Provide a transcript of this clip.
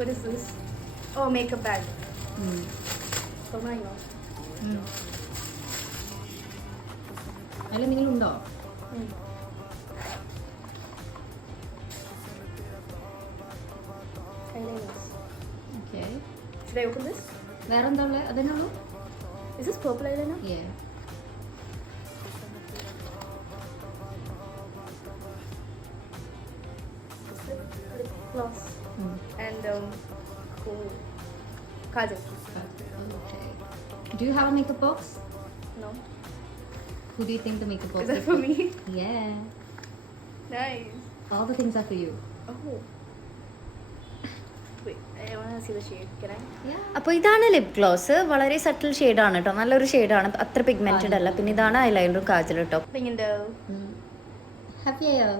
What is this? Oh, makeup bag. Oh my god. അതിലെന്തെങ്കിലും ഉണ്ടോ? Eyeliners. Okay. Should I open this? വേറെ എന്താ ഉള്ളത്? അതന്നെ ഉള്ളൂ? Is this purple eyeliner? Yeah. Lip gloss. And cool. Kajal. Okay. Do you have a makeup box? No. Who do you think the makeup box Is that for me? Yeah. Nice. All the things are for you. Oh. Wait, I want to see the shade. Can I? Yeah. അപ്പോൾ ഇതാണ് lip gloss. വളരെ subtle ഷെയ്ഡാണ് കേട്ടോ, നല്ലൊരു ഷെയ്ഡാണ്, അത്ര pigmented അല്ല. പിന്നെ ഇതാണ് ഐലൈനറും കാജലും കേട്ടോ. Window. Happy year.